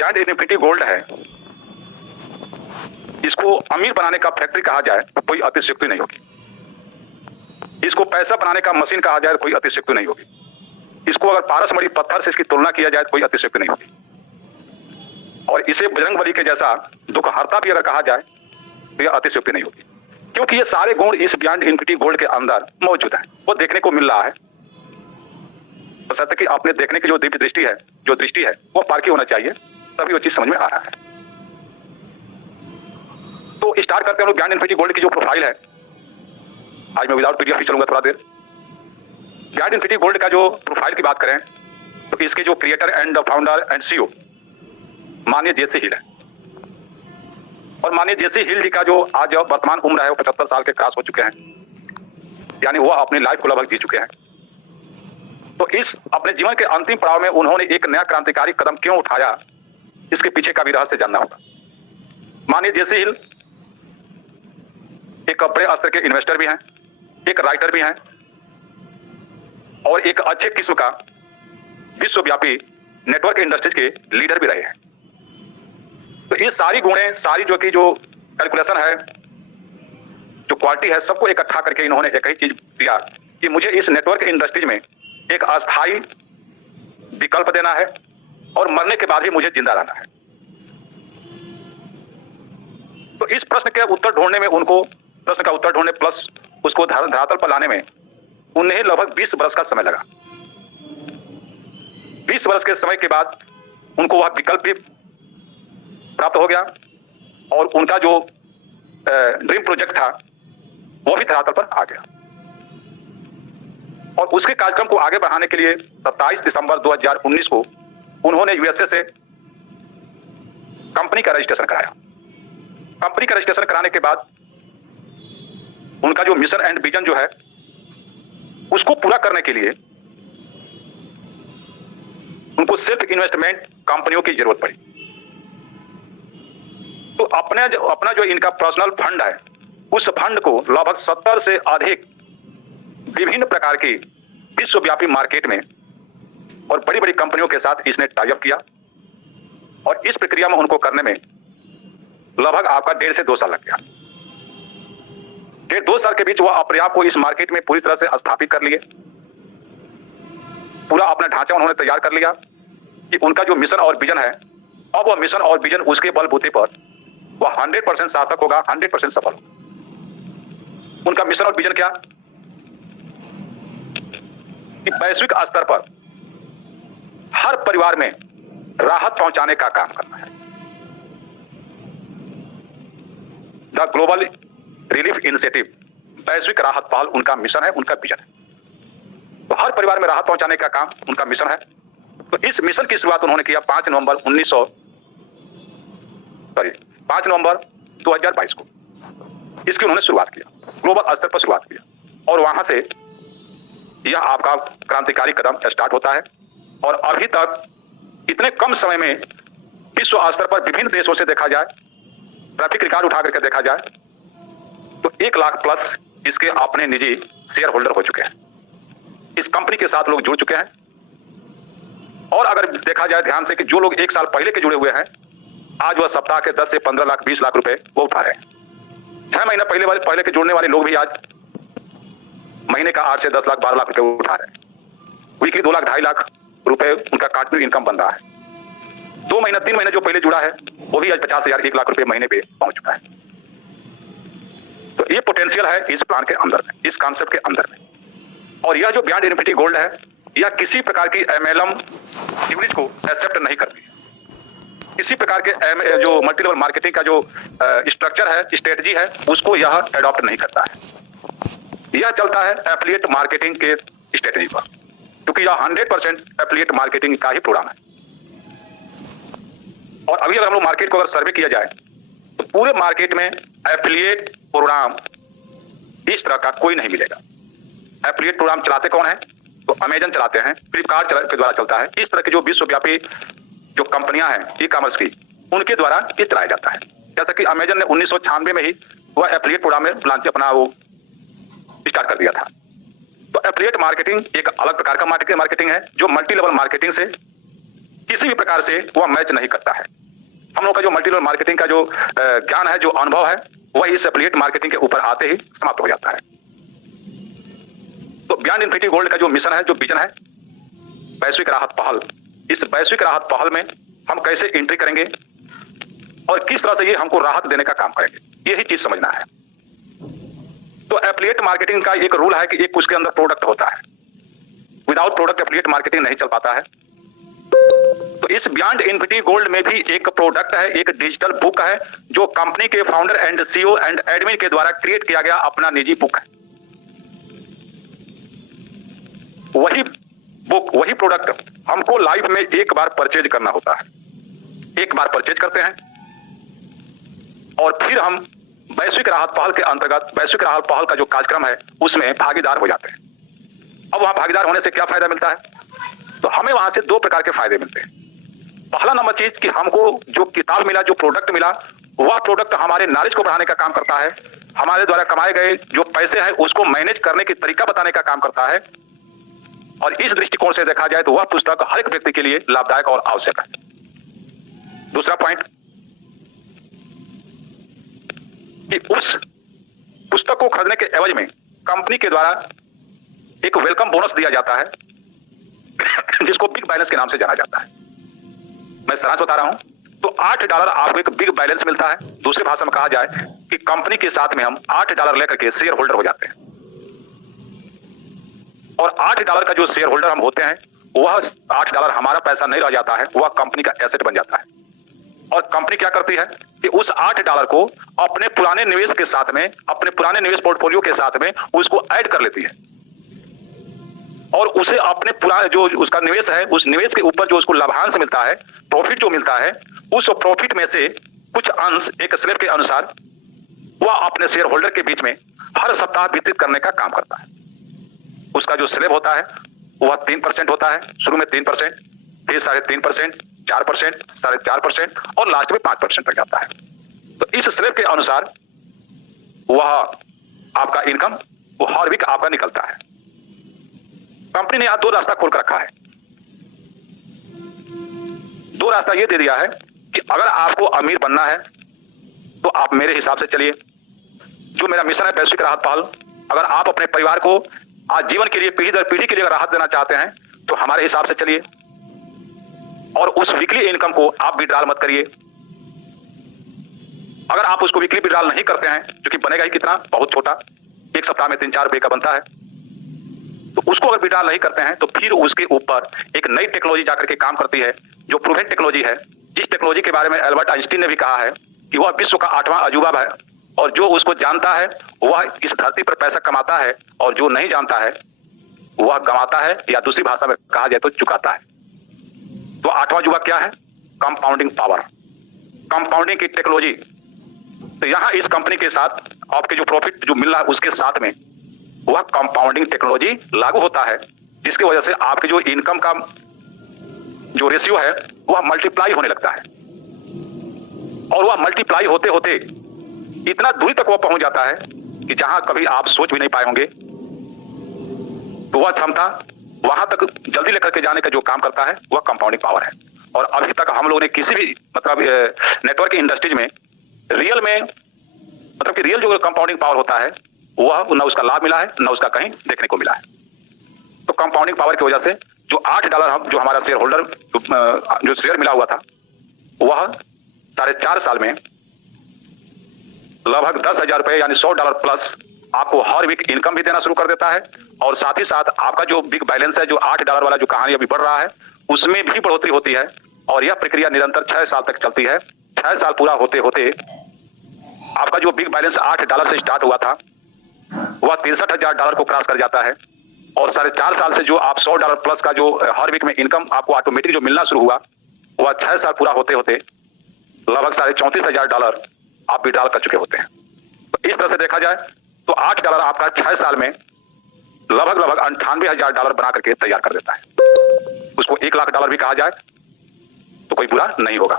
Giant infinity gold है, इसको अमीर बनाने का फैक्ट्री कहा जाए तो कोई अतिशयोक्ति नहीं होगी। इसको पैसा बनाने का मशीन कहा जाए तो कोई अतिशयोक्ति नहीं होगी। इसको अगर पारसमणि पत्थर से इसकी तुलना किया जाए तो कोई अतिशयोक्ति नहीं होगी। और इसे बजरंगबली के जैसा दुखहर्ता भी अगर कहा जाए तो यह अतिशयोक्ति नहीं होगी, क्योंकि ये सारे गुण इस जायंट इन्फिनिटी गोल्ड के अंदर मौजूद है। वो देखने को मिल रहा है, बशर्ते कि आपने देखने की जो दिव्य दृष्टि है, जो दृष्टि है वो पारखी होना चाहिए, तभी वो चीज समझ में आ रहा है। तो स्टार्ट करते हैं हम लोग जायंट इन्फिनिटी गोल्ड की जो प्रोफाइल है। आज मैं विदाउट पीडीएफ ही चलूंगा थोड़ा देर। जायंट इन्फिनिटी गोल्ड का जो प्रोफाइल की बात करें तो इसके जो creator and founder and CEO माननीय जेसी हिल है। और माननीय जेसी हिल जी का जो आज वर्तमान उम्र है वो 75 साल के क्रॉस हो चुके हैं, यानी वो अपनी लाइफ को लगभग जी चुके हैं। तो इस अपने जीवन के अंतिम पड़ाव में उन्होंने एक नया क्रांतिकारी कदम क्यों उठाया, इसके पीछे का भी रहस्य जानना होगा। माननीय जेसी हिल एक बड़े स्तर के इन्वेस्टर भी हैं, एक राइटर भी हैं और एक अच्छे किस्म का विश्वव्यापी नेटवर्क इंडस्ट्रीज के लीडर भी रहे हैं। तो ये सारी गुणें, सारी जो कैलकुलेशन है, जो क्वालिटी है, सबको इकट्ठा करके इन्होंने एक ही चीज दिया कि मुझे इस नेटवर्क इंडस्ट्रीज में एक अस्थायी विकल्प देना है और मरने के बाद भी मुझे जिंदा रहना है। तो इस प्रश्न के उत्तर ढूंढने में उनको, प्रश्न का उत्तर ढूंढने प्लस उसको धरातल पर लाने में उन्हें लगभग 20 वर्ष का समय लगा। 20 वर्ष के समय के बाद उनको वह विकल्प भी प्राप्त हो गया और उनका जो ड्रीम प्रोजेक्ट था वो भी धरातल पर आ गया। और उसके कार्यक्रम को आगे बढ़ाने के लिए 27 दिसंबर 2019 को उन्होंने यूएसए से कंपनी का रजिस्ट्रेशन कराया। कंपनी का रजिस्ट्रेशन कराने के बाद उनका जो मिशन एंड विजन जो है उसको पूरा करने के लिए उनको सिर्फ इन्वेस्टमेंट कंपनियों की जरूरत पड़ी। तो अपना जो इनका पर्सनल फंड है, उस फंड को लगभग 70 से अधिक विभिन्न प्रकार की विश्वव्यापी मार्केट में और बड़ी बड़ी कंपनियों के साथ इसने टाई अप किया। और इस प्रक्रिया में उनको करने में लगभग आपका 1.5 से 2 साल लग गया। 1.5-2 साल के बीच वह अपने आप को इस मार्केट में पूरी तरह से स्थापित कर लिए। पूरा अपना ढांचा उन्होंने तैयार कर लिया कि उनका जो मिशन और विजन है, अब वह मिशन और विजन उसके बलबूते पर वह 100% सार्थक होगा, 100% सफल होगा। उनका मिशन और विजन क्या कि वैश्विक स्तर पर हर परिवार में राहत पहुंचाने का काम करना है। द ग्लोबल रिलीफ इनिशिएटिव, वैश्विक राहत पहल उनका मिशन है, उनका विजन है। तो हर परिवार में राहत पहुंचाने का काम उनका मिशन है। तो इस मिशन की शुरुआत उन्होंने किया 5 नवंबर 2022 को। इसकी उन्होंने शुरुआत किया, ग्लोबल स्तर पर शुरुआत किया और वहां से यह आपका क्रांतिकारी कदम स्टार्ट होता है। और अभी तक इतने कम समय में विश्व स्तर पर विभिन्न देशों से देखा जाए, ट्रैफिक रिकॉर्ड उठा करके देखा जाए तो 1 लाख प्लस इसके अपने निजी शेयर होल्डर हो चुके हैं। इस कंपनी के साथ लोग जुड़ चुके हैं। और अगर देखा जाए ध्यान से कि जो लोग 1 साल पहले के जुड़े हुए हैं, आज वह सप्ताह के 10 से 15 लाख 20 लाख रुपए वो उठा रहे हैं। 6 महीना पहले के जुड़ने वाले लोग भी आज महीने का 8 से 10 लाख 12 लाख रुपए उठा रहे हैं। वीकली 2 लाख 2.5 लाख रुपए उनका कंटिन्यू इनकम बन रहा है। 2 महीना 3 महीने जो पहले जुड़ा है वो भी आज 50,000 1 लाख रुपए महीने पे पहुंच चुका है। तो ये पोटेंशियल है इस प्लान के अंदर में, इस कॉन्सेप्ट के अंदर में। और यह जो जायंट इन्फिनिटी गोल्ड है, यह किसी प्रकार की एमएलएम यूनिट को एक्सेप्ट नहीं करती है। किसी प्रकार के जो मल्टी लेवल मार्केटिंग का जो स्ट्रक्चर है, स्ट्रेटजी है, उसको यह एडॉप्ट नहीं करता है। यह चलता है एफिलिएट मार्केटिंग के स्ट्रेटजी पर, क्योंकि यह 100% एफिलिएट मार्केटिंग का ही प्रोग्राम है। और अभी अगर हम लोग मार्केट को अगर सर्वे किया जाए तो पूरे मार्केट में एफिलिएट प्रोग्राम इस तरह का कोई नहीं मिलेगा। एफिलिएट प्रोग्राम चलाते कौन है? तो अमेजन चलाते हैं, फ्लिपकार्ट के द्वारा चलता है। इस तरह की जो विश्वव्यापी जो कंपनियां हैं ई कॉमर्स की, उनके द्वारा ये चलाया जाता है। जैसा कि अमेजन ने 1996 में ही वह एफिलिएट प्रोग्राम में लॉन्च अपना वो स्टार्ट कर दिया था। तो एफिलिएट मार्केटिंग एक अलग प्रकार का मार्केटिंग है जो मल्टी लेवल मार्केटिंग से किसी भी प्रकार से वह मैच नहीं करता है। हम लोग का जो मल्टी लेवल मार्केटिंग का जो ज्ञान है, जो अनुभव है, वह इस एफिलिएट मार्केटिंग के ऊपर आते ही समाप्त हो जाता है। तो बियॉन्ड इन्फिनिटी गोल्ड का जो मिशन है, जो विजन है, वैश्विक राहत पहल, इस वैश्विक राहत पहल में हम कैसे एंट्री करेंगे और किस तरह से ये हमको राहत देने का काम करेंगे, यही चीज समझना है। तो एफिलिएट मार्केटिंग का एक रूल है कि एक उसके अंदर प्रोडक्ट होता है। विदाउट प्रोडक्ट एफिलिएट मार्केटिंग नहीं चल पाता है। तो इस बियॉन्ड इन्फिनिटी गोल्ड में भी एक प्रोडक्ट है, एक डिजिटल बुक है, जो कंपनी के founder and CEO and admin के द्वारा क्रिएट किया गया अपना निजी बुक है। वही बुक, वही प्रोडक्ट हमको लाइफ में एक बार परचेज करना होता है। एक बार परचेज करते हैं और फिर हम वैश्विक राहत पहल के अंतर्गत, वैश्विक राहत पहल का जो कार्यक्रम है उसमें भागीदार हो जाते हैं। अब वहां भागीदार होने से क्या फायदा मिलता है? तो हमें वहां से दो प्रकार के फायदे मिलते हैं। पहला नंबर चीज कि हमको जो किताब मिला, जो प्रोडक्ट मिला, वह प्रोडक्ट हमारे नॉलेज को बढ़ाने का काम करता है। हमारे द्वारा कमाए गए जो पैसे हैं उसको मैनेज करने की तरीका बताने का काम करता है। और इस दृष्टिकोण से देखा जाए तो वह पुस्तक हर एक व्यक्ति के लिए लाभदायक और आवश्यक है। दूसरा पॉइंट कि उस पुस्तक को खरीदने के एवज में कंपनी के द्वारा एक वेलकम बोनस दिया जाता है जिसको बिग बैलेंस के नाम से जाना जाता है। मैं सारांश बता रहा हूं। तो $8 आपको एक बिग बैलेंस मिलता है। दूसरी भाषा में कहा जाए कि कंपनी के साथ में हम $8 लेकर के शेयर होल्डर हो जाते हैं और $8 का जो शेयर होल्डर हम होते हैं, वह $8 हमारा पैसा नहीं रह जाता है, वह कंपनी का एसेट बन जाता है। और कंपनी क्या करती है कि उस $8 को अपने पुराने निवेश के साथ में, अपने पुराने निवेश पोर्टफोलियो के साथ में उसको ऐड कर लेती है और उसे अपने पुराने जो उसका निवेश है, उस निवेश के ऊपर जो उसको लाभांश मिलता है, प्रॉफिट जो मिलता है, उस प्रॉफिट में से कुछ अंश एक स्लैब के अनुसार वह अपने शेयर होल्डर के बीच में हर सप्ताह वितरित करने का काम करता है। उसका जो स्लैब होता है वह 3% होता है। शुरू में 3%, फिर 3.5%, 4%, 4.5% और लास्ट में 5% तक जाता है। तो इस स्लैब के अनुसार वह आपका इनकम वो हर वीक आपका निकलता है। कंपनी ने यहां दो रास्ता खोल कर रखा है। दो रास्ता यह दे दिया है कि अगर आपको अमीर बनना है तो आप मेरे हिसाब से चलिए। जो मेरा मिशन है वैश्विक राहत पहल, अगर आप अपने परिवार को आजीवन के लिए, पीढ़ी दर पीढ़ी के लिए राहत देना चाहते हैं तो हमारे हिसाब से चलिए और उस वीकली इनकम को आप विड्रॉल मत करिए। अगर आप उसको वीकली विड्रॉल नहीं करते हैं, क्योंकि बनेगा ही कितना, बहुत छोटा, एक सप्ताह में 3-4 रुपए का बनता है, तो उसको अगर विड्रॉल नहीं करते हैं तो फिर उसके ऊपर एक नई टेक्नोलॉजी जाकर के काम करती है जो प्रूवन टेक्नोलॉजी है, जिस टेक्नोलॉजी के बारे में एल्बर्ट आइंस्टीन ने भी कहा है कि वह विश्व का 8वां अजूबा है और जो उसको जानता है वह इस धरती पर पैसा कमाता है और जो नहीं जानता है वह गंवाता है, या दूसरी भाषा में कहा जाए तो चुकाता है। तो 8वां अजूबा क्या है? कंपाउंडिंग पावर, कंपाउंडिंग की टेक्नोलॉजी। तो यहां इस कंपनी के साथ आपके जो प्रॉफिट जो मिल रहा है उसके साथ में वह कंपाउंडिंग टेक्नोलॉजी लागू होता है, जिसकी वजह से आपके जो इनकम का जो रेशियो है वह मल्टीप्लाई होने लगता है और वह मल्टीप्लाई होते होते इतना दूरी तक वह पहुंच जाता है कि जहां कभी आप सोच भी नहीं पाए होंगे। तो वह क्षमता वहां तक जल्दी लेकर के जाने का जो काम करता है वह कंपाउंडिंग पावर है। और अभी तक हम लोगों ने किसी भी मतलब नेटवर्क इंडस्ट्रीज में रियल में मतलब कि रियल जो कंपाउंडिंग पावर होता है वह न उसका लाभ मिला है न उसका कहीं देखने को मिला है। तो कंपाउंडिंग पावर की वजह से जो $8 हम जो हमारा शेयर होल्डर जो शेयर मिला हुआ था वह 4.5 साल में लगभग 10,000 रुपए यानी $100 प्लस आपको हर वीक इनकम भी देना शुरू कर देता है। और साथ ही साथ आपका जो बिग बैलेंस है, जो $8 वाला जो कहानी अभी बढ़ रहा है, उसमें भी बढ़ोतरी होती है और यह प्रक्रिया निरंतर 6 साल तक चलती है। 6 साल पूरा होते होते आपका जो बिग बैलेंस $8 से स्टार्ट हुआ था वह $63,000 को क्रॉस कर जाता है और 4.5 साल से जो आप $100 प्लस का जो हर वीक में इनकम आपको ऑटोमेटिक जो मिलना शुरू हुआ वह 6 साल पूरा होते होते लगभग $34,000 आप विड्रॉल कर चुके होते हैं। तो इस तरह से देखा जाए तो $8 आपका 6 साल में लगभग $98,000 बना करके तैयार कर देता है। उसको $1,00,000 भी कहा जाए तो कोई बुरा नहीं होगा।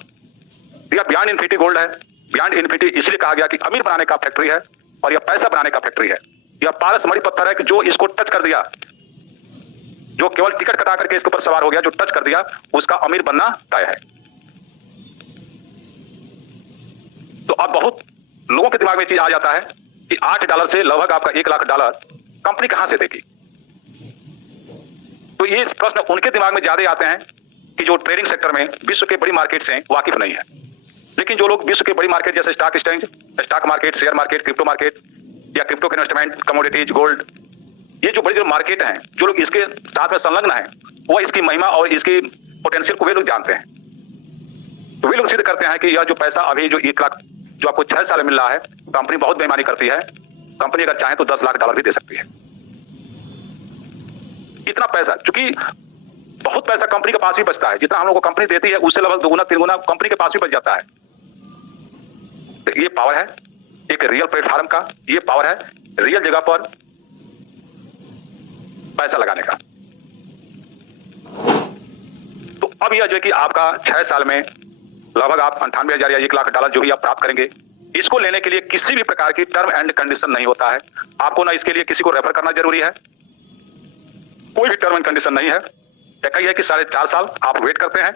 यह बियॉन्ड इन्फिनिटी गोल्ड है। बियॉन्ड इन्फिनिटी इसलिए कहा गया कि अमीर बनाने का फैक्ट्री है और यह पैसा बनाने का फैक्ट्री है। यह पारस मणि पत्थर है कि जो इसको टच कर दिया, जो केवल टिकट कटा करके इसके ऊपर सवार हो गया, जो टच कर दिया, उसका अमीर बनना तय है। तो अब बहुत लोगों के दिमाग में चीज आ जाता है कि $8 से लगभग आपका $1 लाख कंपनी कहां से देगी। तो ये प्रश्न उनके दिमाग में ज्यादा आते हैं कि जो ट्रेडिंग सेक्टर में विश्व के बड़ी मार्केट से वाकिफ नहीं है। लेकिन जो लोग विश्व के बड़ी मार्केट जैसे stock exchange, stock market, share market, crypto market या क्रिप्टो के इन्वेस्टमेंट, कमोडिटीज, गोल्ड, ये जो बड़ी जो मार्केट हैं, जो लोग इसके साथ में संलग्न हैं, वो इसकी महिमा और इसकी पोटेंशियल को वे लोग जानते हैं। तो वे लोग सिद्ध करते हैं कि यह जो पैसा अभी जो 1 लाख जो आपको 6 साल में मिल रहा है, कंपनी बहुत बेईमानी करती है। कंपनी अगर चाहे तो $10 लाख भी दे सकती है। इतना पैसा, चूंकि बहुत पैसा कंपनी के पास भी बचता है, जितना हम लोग को कंपनी देती है उससे लगभग 2 गुना कंपनी के पास भी बच जाता है। तो ये पावर है एक रियल प्लेटफॉर्म का, ये पावर है रियल जगह पर पैसा लगाने का। तो अब यह जो है कि आपका 6 साल में लगभग आप 98,000 या $1 लाख जो भी आप प्राप्त करेंगे, इसको लेने के लिए किसी भी प्रकार की टर्म एंड कंडीशन नहीं होता है। आपको ना इसके लिए किसी को रेफर करना जरूरी है, कोई भी टर्म एंड कंडीशन नहीं है। एक ही है कि 4.5 साल आप वेट करते हैं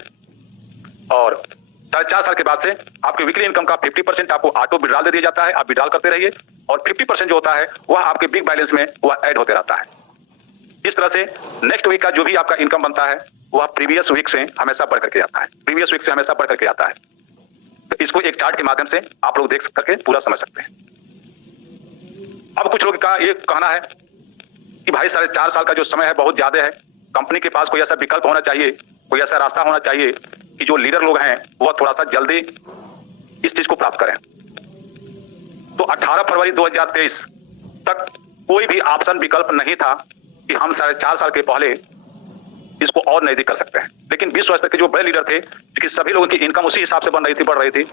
और 4.5 साल के बाद से आपके वीकली इनकम का 50% आपको ऑटो विड्रॉल दे दिया जाता है। आप विड्रॉल करते रहिए और 50% जो होता है वह आपके बिग बैलेंस में वह ऐड होते रहता है। इस तरह से नेक्स्ट वीक का जो भी आपका इनकम बनता है वह प्रीवियस वीक से हमेशा बढ़ करके आता है, प्रीवियस वीक से हमेशा बढ़ करके आता है। तो इसको एक चार्ट के माध्यम से आप लोग देख करके पूरा समझ सकते हैं। अब कुछ लोग का ये कहना है कि भाई 4.5 साल का जो समय है बहुत ज्यादा है, कंपनी के पास कोई ऐसा विकल्प होना चाहिए, कोई ऐसा रास्ता होना चाहिए कि जो लीडर लोग हैं वह थोड़ा सा जल्दी इस चीज को प्राप्त करें। तो 18 फरवरी 2023 तक कोई भी ऑप्शन विकल्प नहीं था कि हम 4.5 साल के पहले इसको और नजदीक कर सकते हैं। लेकिन विश्व स्तर के जो बड़े लीडर थे, क्योंकि सभी लोगों की इनकम उसी हिसाब से बन रही थी, बढ़ रही थी,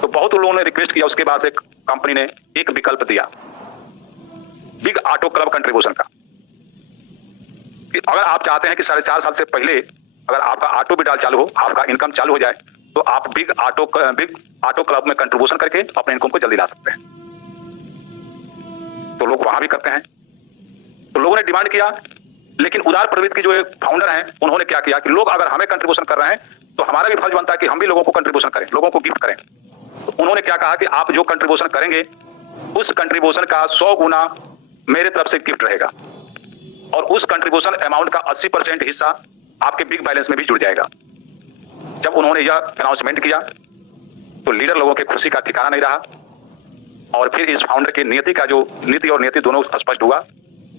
तो बहुत लोगों ने रिक्वेस्ट किया। उसके बाद एक कंपनी ने एक विकल्प दिया बिग ऑटो क्लब कंट्रीब्यूशन का, कि अगर आप चाहते हैं कि 4.5 साल से पहले अगर आपका ऑटो विड्रॉल चालू हो, आपका इनकम चालू हो जाए, तो आप बिग ऑटो क्लब में कंट्रीब्यूशन करके अपने इनकम को जल्दी ला सकते हैं। तो लोग वहां भी करते हैं। तो लोगों ने डिमांड किया, लेकिन उदार प्रवृत्ति के जो एक फाउंडर हैं उन्होंने क्या किया कि लोग अगर हमें कंट्रीब्यूशन कर रहे हैं तो हमारा भी फर्ज बनता है कि हम भी लोगों को कंट्रीब्यूशन करें, लोगों को गिफ्ट करें। तो उन्होंने क्या कहा कि आप जो कंट्रीब्यूशन करेंगे उस कंट्रीब्यूशन का 100 गुना मेरे तरफ से गिफ्ट रहेगा और उस कंट्रीब्यूशन अमाउंट का 80% हिस्सा आपके बिग बैलेंस में भी जुड़ जाएगा। जब उन्होंने यह अनाउंसमेंट किया तो लीडर लोगों के खुशी का ठिकाना नहीं रहा और फिर इस फाउंडर की नीति का जो नीति और नीति दोनों स्पष्ट हुआ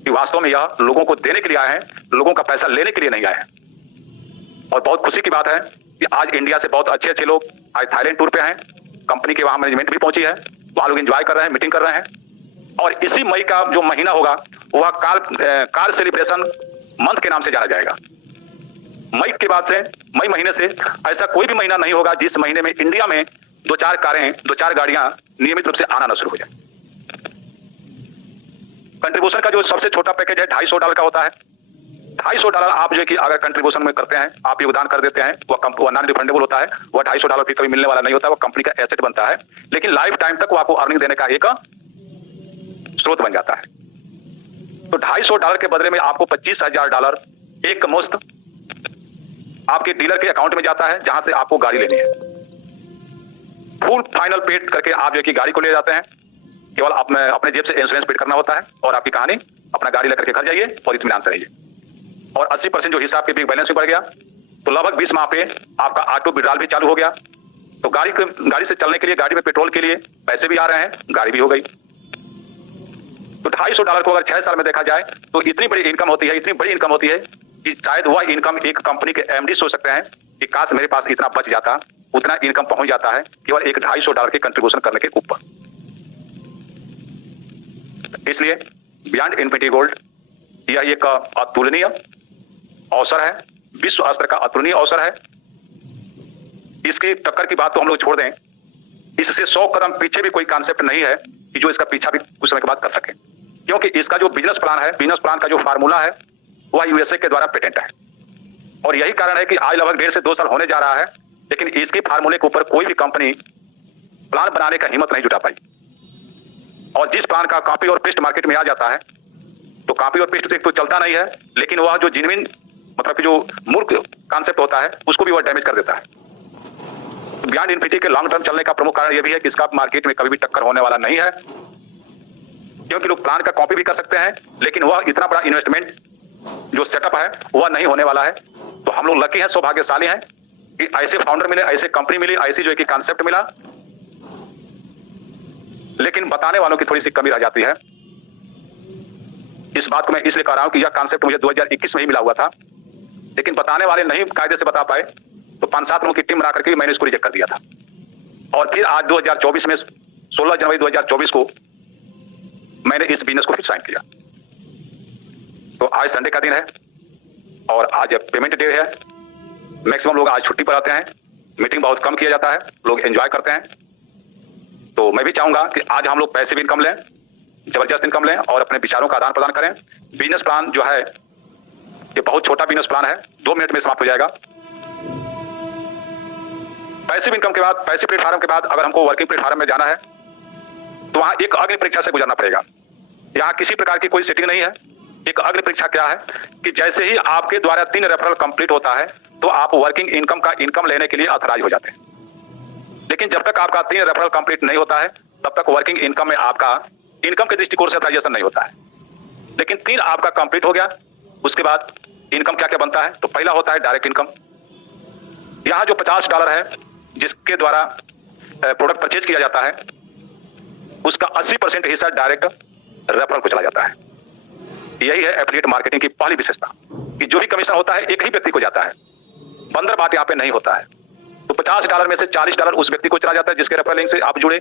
कि वास्तव में यह लोगों को देने के लिए आए हैं, लोगों का पैसा लेने के लिए नहीं आए हैं। और बहुत खुशी की बात है कि आज इंडिया से बहुत अच्छे अच्छे लोग आज थाईलैंड टूर पे हैं, कंपनी के वहां मैनेजमेंट भी पहुंची है, वहां लोग एंजॉय कर रहे हैं, मीटिंग कर रहे हैं। और इसी मई का जो महीना होगा वह कार सेलिब्रेशन मंथ के नाम से जाना जाएगा। मई के बाद से, मई महीने से ऐसा कोई भी महीना नहीं होगा जिस महीने में इंडिया में 2-4 कारें, 2-4 गाड़ियां नियमित रूप से आना न शुरू हो जाए। कंट्रीब्यूशन का जो सबसे छोटा पैकेज है $250 का होता है। $250 आप जो कि अगर कंट्रीब्यूशन में करते हैं, आप योगदान कर देते हैं, वह नॉन रिफंडेबल होता है। वह $250 भी कभी मिलने वाला नहीं होता, वह कंपनी का एसेट बनता है, लेकिन लाइफ टाइम तक वो आपको अर्निंग देने का एक स्रोत बन जाता है। तो $250 के बदले में आपको $25,000 एक मुश्त आपके डीलर के अकाउंट में जाता है, जहां से आपको गाड़ी लेनी है। फुल फाइनल पेड करके आप जो कि गाड़ी को ले जाते हैं, केवल अपने जेब से इंश्योरेंस पेड करना होता है और आपकी कहानी अपना गाड़ी लेकर के घर जाइए और इत्मीनान से रहिए। और 80% जो हिस्सा आपके बिग बैलेंस में बढ़ गया, तो लगभग 20 माह पे आपका ऑटो विड्रॉल भी चालू हो गया। तो गाड़ी से चलने के लिए, गाड़ी में पेट्रोल के लिए पैसे भी आ रहे हैं, गाड़ी भी हो गई। तो $250 को अगर 6 साल में देखा जाए तो इतनी बड़ी इनकम होती है, इतनी बड़ी इनकम होती है कि शायद वह इनकम एक कंपनी के एमडी सोच सकते हैं कि काश मेरे पास इतना बच जाता, उतना इनकम पहुंच जाता है केवल एक $250 के कंट्रीब्यूशन करने के ऊपर। इसलिए बियॉन्ड इन्फिनिटी गोल्ड यह एक अतुलनीय अवसर है, विश्व स्तर का अतुलनीय अवसर है। इसकी टक्कर की बात तो हम लोग छोड़ दें, इससे 100 कदम पीछे भी कोई कॉन्सेप्ट नहीं है कि जो इसका पीछा भी कुछ समय के बाद कर सके, क्योंकि इसका जो बिजनेस प्लान है, बिजनेस प्लान का जो फार्मूला है वह यूएसए के द्वारा पेटेंट है। और यही कारण है कि आज लगभग 1.5 से 2 साल होने जा रहा है, लेकिन इसके फार्मूले के ऊपर कोई भी कंपनी प्लान बनाने का हिम्मत नहीं जुटा पाई। और जिस प्लान का कॉपी और पेस्ट मार्केट में आ जाता है तो कॉपी और पेस्ट तो एक तो चलता नहीं है, लेकिन वह जो जेन्युइन मतलब कि जो मूर्ख कॉन्सेप्ट होता है उसको भी वह डैमेज कर देता है। बियॉन्ड इन्फिनिटी के लॉन्ग टर्म चलने का प्रमुख कारण यह भी है कि इसका मार्केट में कभी भी टक्कर होने वाला नहीं है, क्योंकि लोग प्लान का कॉपी भी कर सकते हैं, लेकिन वह इतना बड़ा इन्वेस्टमेंट जो सेटअप है वह नहीं होने वाला है। तो हम लोग लकी हैं, सौभाग्यशाली हैं कि ऐसे फाउंडर मिले, ऐसे कंपनी मिली, ऐसी जो है कि कॉन्सेप्ट मिला, लेकिन बताने वालों की थोड़ी सी कमी रह जाती है। इस बात को मैं इसलिए कह रहा हूं कि यह कॉन्सेप्ट मुझे 2021 में ही मिला हुआ था, लेकिन बताने वाले नहीं कायदे से बता पाए, तो 5-7 लोगों की टीम बना करके मैंने इसको रिजेक्ट कर दिया था। और फिर आज 2024 में 16 जनवरी 2024 को मैंने इस बिजनेस को फिर साइन किया। तो आज संडे का दिन है और आज पेमेंट डे है। मैक्सिमम लोग आज छुट्टी पर आते हैं, मीटिंग बहुत कम किया जाता है, लोग एंजॉय करते हैं। तो मैं भी चाहूंगा कि आज हम लोग पैसिव इनकम लें, जबरदस्त इनकम लें और अपने विचारों का आदान प्रदान करें। बिजनेस प्लान जो है ये बहुत छोटा बिजनेस प्लान है, 2 मिनट में समाप्त हो जाएगा। पैसिव इनकम के बाद, पैसिव प्लेटफॉर्म के बाद अगर हमको वर्किंग प्लेटफॉर्म में जाना है तो वहां एक अग्नि परीक्षा से गुजरना पड़ेगा। यहाँ किसी प्रकार की कोई सेटिंग नहीं है। एक अग्नि परीक्षा क्या है कि जैसे ही आपके द्वारा 3 रेफरल कंप्लीट होता है तो आप वर्किंग इनकम का इनकम लेने के लिए ऑथराइज हो जाते हैं। लेकिन जब तक आपका 3 रेफरल कंप्लीट नहीं होता है तब तक वर्किंग इनकम में आपका इनकम के दृष्टिकोण से ऑथराइजेशन नहीं होता है। लेकिन 3 आपका कंप्लीट हो गया, उसके बाद इनकम क्या क्या बनता है? तो पहला होता है डायरेक्ट इनकम। यहाँ जो $50 है जिसके द्वारा प्रोडक्ट परचेज किया जाता है उसका 80% हिस्सा डायरेक्ट रेफरल को चला जाता है। यही है एफिलिएट मार्केटिंग की पहली विशेषता कि जो भी कमीशन होता है एक ही व्यक्ति को जाता है, बंदर बात यहाँ पे नहीं होता है। तो $50 में से $40 उस व्यक्ति को चला जाता है जिसके रेफरल लिंक से आप जुड़े,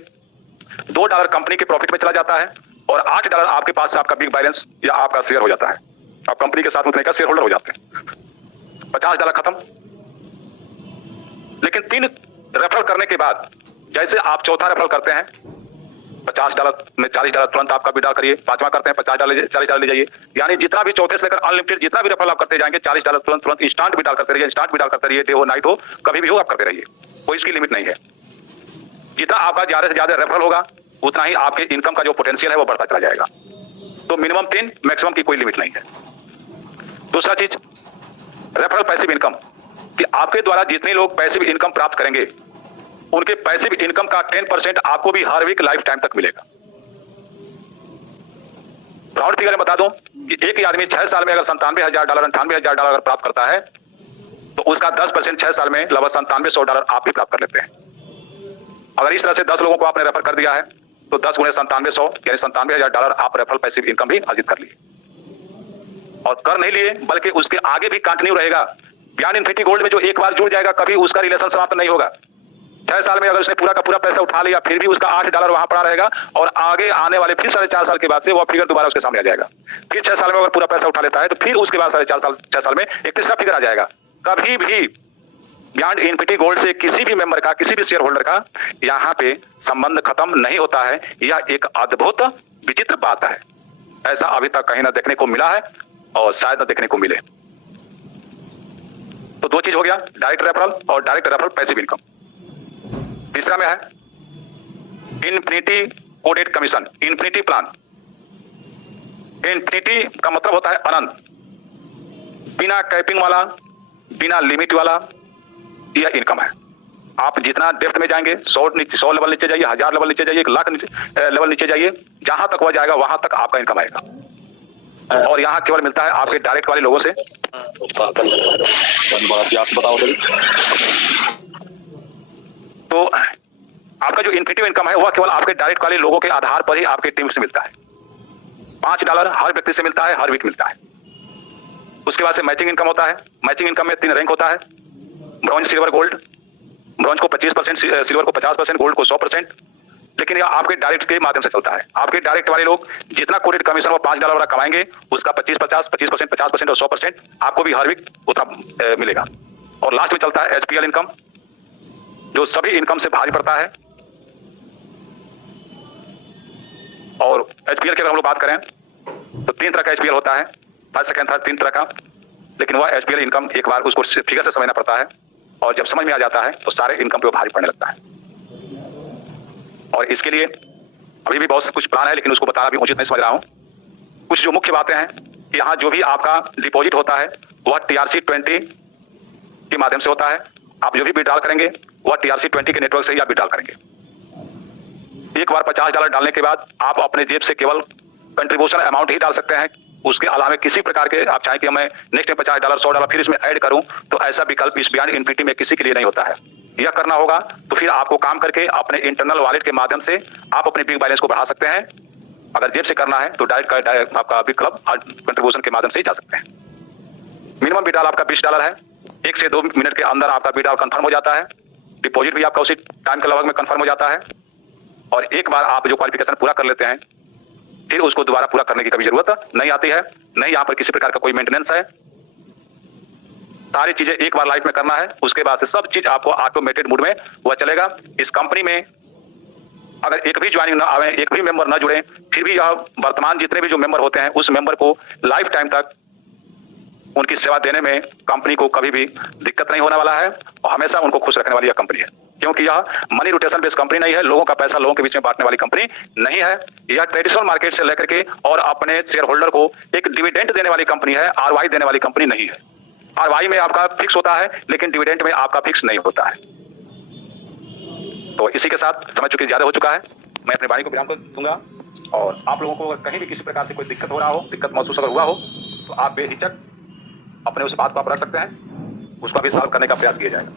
$2 कंपनी के प्रॉफिट में चला जाता है और $8 आपके पास से आपका बिग बैलेंस या आपका शेयर हो जाता है। आप कंपनी के साथ उतने का शेयर होल्डर हो जाते हैं। $50 खत्म। लेकिन 3 रेफरल करने के बाद जैसे आप चौथा रेफरल करते हैं, $50 में $40 तुरंत आपका विड्रॉ करिए, 5वां करते हैं $50 ले जाइए, यानी जितना भी चौथे से लेकर अनलिमिटेड जितना भी रेफरल आप करते जाएंगे $40 तुरंत इंस्टेंट विड्रॉ करते रहिए, इंस्टेंट विड्रॉ करते रहिए, डे हो नाइट हो कभी भी हो आप करते रहिए, कोई इसकी लिमिट नहीं है। जितना आपका ज्यादा से ज्यादा रेफरल होगा उतना ही आपके इनकम का जो पोटेंशियल है वो बढ़ता चला जाएगा। तो मिनिमम 3, मैक्सिमम की कोई लिमिट नहीं है। दूसरा चीज रेफरल पैसिव इनकम कि आपके द्वारा जितने लोग पैसिव इनकम प्राप्त करेंगे उनके पैसिव इनकम का 10% आपको भी हर वीक लाइफ टाइम तक मिलेगा। राउंड फिगर में बता दूं कि एक ही आदमी 6 साल में अगर $97,000 $98,000 अगर प्राप्त करता है तो उसका 10% 6 साल में लगभग $9700 आप भी प्राप्त कर लेते हैं। अगर इस तरह से 10 लोगों को आपने रेफर कर दिया है तो 10 गुणे 9700 यानी $97,000 आप रेफरल पैसिव इनकम भी अर्जित कर लिए। और कर नहीं लिए बल्कि उसके आगे भी कंटिन्यू रहेगा। बियॉन्ड इन्फिनिटी गोल्ड में जो एक बार जुड़ जाएगा कभी उसका रिलेशन समाप्त नहीं होगा। 6 साल में अगर उसने पूरा का पूरा पैसा उठा लिया फिर भी उसका $8 वहां पड़ा रहेगा और आगे आने वाले फिर 4.5 साल के बाद से वो फिगर दोबारा उसके सामने आ जाएगा। फिर 6 साल में अगर पूरा पैसा उठा लेता है तो फिर उसके बाद 6 साल में एक तीसरा फिगर आ जाएगा। कभी भी बियॉन्ड इन्फिनिटी गोल्ड से किसी भी मेंबर का, किसी भी शेयर होल्डर का यहाँ पे संबंध खत्म नहीं होता है। यह एक अद्भुत विचित्र बात है, ऐसा अभी तक कहीं ना देखने को मिला है और शायद न देखने को मिले। तो 2 चीज हो गया, डायरेक्ट रेफरल और डायरेक्ट रेफरल पैसिव इनकम। तीसरा में है infinity coded commission, infinity plan. Infinity का मतलब होता है अनंत, बिना कैपिंग वाला, बिना लिमिट वाला यह इनकम है। आप जितना डेप्थ में जाएंगे 100 लेवल नीचे जाइए, 1000 लेवल नीचे जाइए, 1 लाख लेवल नीचे जाइए, जहां तक वह जाएगा वहां तक आपका इनकम आएगा। और यहाँ केवल मिलता है आपके डायरेक्ट वाले लोगों से। तो आपका जो इन्फिनिटी इनकम है वह केवल आपके डायरेक्ट वाले लोगों के आधार पर ही आपके टीम से मिलता है। $5 हर व्यक्ति से मिलता है, हर वीक मिलता है। उसके बाद से मैचिंग इनकम होता है। मैचिंग इनकम में 3 रैंक होता है, ब्रॉन्ज, सिल्वर, गोल्ड। ब्रॉन्ज को 25%, सिल्वर को 50%, गोल्ड को 100%। लेकिन यह आपके डायरेक्ट के माध्यम से चलता है। आपके डायरेक्ट वाले लोग जितना कोडेड कमीशन वो $5 वाला कमाएंगे उसका 25%, 50% और 100% आपको भी हर वीक उतना मिलेगा। और लास्ट में चलता है एचपीएल इनकम, जो सभी इनकम से भारी पड़ता है। और एचपीएल की अगर हम लोग बात करें तो 3 तरह का एचपीएल होता है, फर्स्ट, सेकंड, थर्ड, 3 तरह का। लेकिन वह एचपीएल इनकम एक बार उसको फिगर से समझना पड़ता है और जब समझ में आ जाता है तो सारे इनकम पे भारी पड़ने लगता है। और इसके लिए अभी भी बहुत कुछ प्लान है लेकिन उसको बताना भी उचित नहीं समझ रहा हूं। कुछ जो मुख्य बातें हैं कि यहाँ जो भी आपका डिपॉजिट होता है वह TRC20 के माध्यम से होता है। आप जो भी विड्रॉल करेंगे वह TRC20 के नेटवर्क से ही आप विड्रॉल करेंगे। एक बार $50 डालने के बाद आप अपने जेब से केवल कंट्रीब्यूशन अमाउंट ही डाल सकते हैं। उसके अलावा किसी प्रकार के आप चाहें कि मैं नेक्स्ट में $50 $100 फिर इसमें ऐड करूं, तो ऐसा विकल्प इस बियॉन्ड इन्फिनिटी में किसी के लिए नहीं होता है। यह करना होगा तो फिर आपको काम करके अपने इंटरनल वॉलेट के माध्यम से आप अपने बिग बैलेंस को बढ़ा सकते हैं। अगर जेब से करना है तो डायरेक्ट आपका विकल्प कंट्रीब्यूशन के माध्यम से ही जा सकते हैं। मिनिमम विड्रॉल आपका $20 है। 1 से 2 मिनट के अंदर आपका विड्रॉल कंफर्म हो जाता है। डिपॉजिट भी आपका उसी टाइम के लगभग में कंफर्म हो जाता है। और एक बार आप जो क्वालिफिकेशन पूरा कर लेते हैं फिर उसको दोबारा पूरा करने की कभी जरूरत नहीं आती है। नहीं यहाँ पर किसी प्रकार का कोई मेंटेनेंस है। सारी चीजें एक बार लाइफ में करना है, उसके बाद से सब चीज आपको ऑटोमेटेड मोड में वह चलेगा। इस कंपनी में अगर एक भी ज्वाइनिंग ना आवे, एक भी मेंबर ना जुड़े, फिर भी यह वर्तमान जितने भी जो मेंबर होते हैं उस मेंबर को लाइफ टाइम तक उनकी सेवा देने में कंपनी को कभी भी दिक्कत नहीं होने वाला है और हमेशा उनको खुश रखने वाली यह कंपनी है। क्योंकि यह मनी रोटेशन बेस्ड कंपनी नहीं है, लोगों का पैसा लोगों के बीच में बांटने वाली कंपनी नहीं है। यह ट्रेडिशनल मार्केट से लेकर के और अपने शेयर होल्डर को एक डिविडेंड देने वाली कंपनी है, ROI देने वाली कंपनी नहीं है। ROI में आपका फिक्स होता है लेकिन डिविडेंड में आपका फिक्स नहीं होता है। तो इसी के साथ समय चूंकि ज्यादा हो चुका है, मैं अपनी वाणी को विराम कर दूंगा। और आप लोगों को कहीं भी किसी प्रकार से कोई दिक्कत हो रहा हो, दिक्कत महसूस अगर हुआ हो, तो आप बेहिचक अपने उस बात को आप रख सकते हैं, उसको भी सॉल्व करने का प्रयास किया जाएगा।